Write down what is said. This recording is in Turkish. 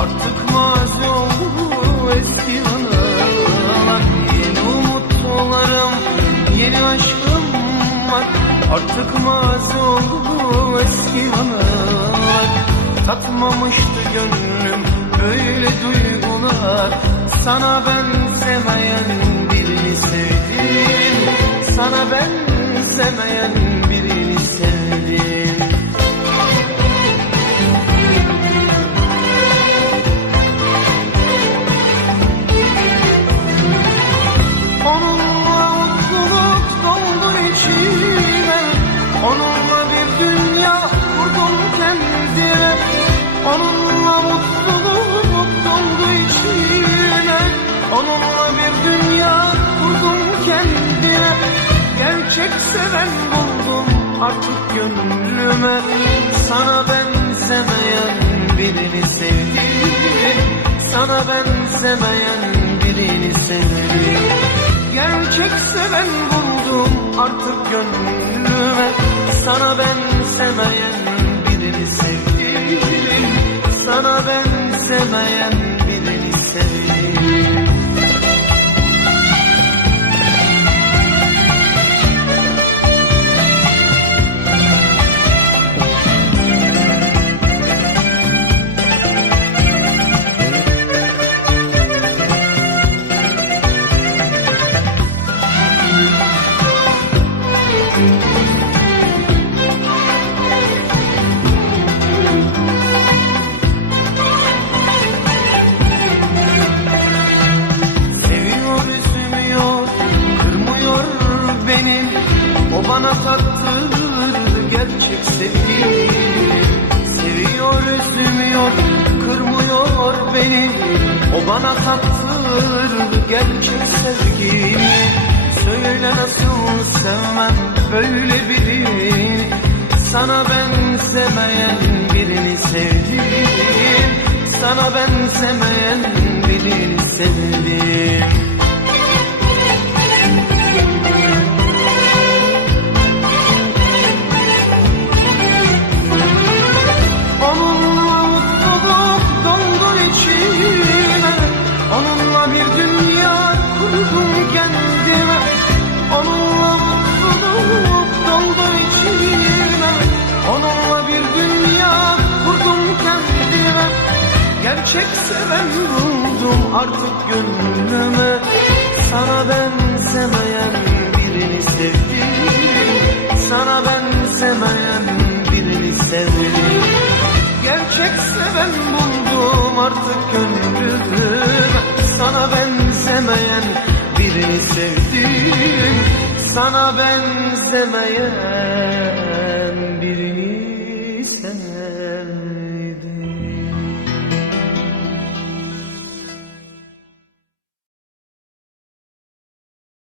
Artık mazi oldu eski anılar. Yeni umutlarım yeni aşkım var. Artık mazi eski anılar. Tatmamıştı gönlüm böyle duygular. Sana benzemeyen birini sevdim Sana benzemeyen Onunla bir dünya kurdum kendime. Gerçek seven buldum artık gönlüme. Sana benzemeyen birini sevdim. Sana benzemeyen birini sevdim. Gerçek seven buldum artık gönlüme. Sana benzemeyen birini sevdim. Sana benzemeyen birini sevdim O bana tattırdı gerçek sevgi Seviyor üzülüyor Kırmıyor beni. O bana tattırdı gerçek sevgi Söyle nasıl sevmem böyle birini Sana benzemeyen birini sevdim Sana benzemeyen birini sevdim Gerçek seven buldum artık gönlüme. Sana benzemeyen birini sevdim. Sana benzemeyen birini sevdim. Gerçek seven buldum artık gönlüme Sana benzemeyen birini sevdim. Sana benzemeyen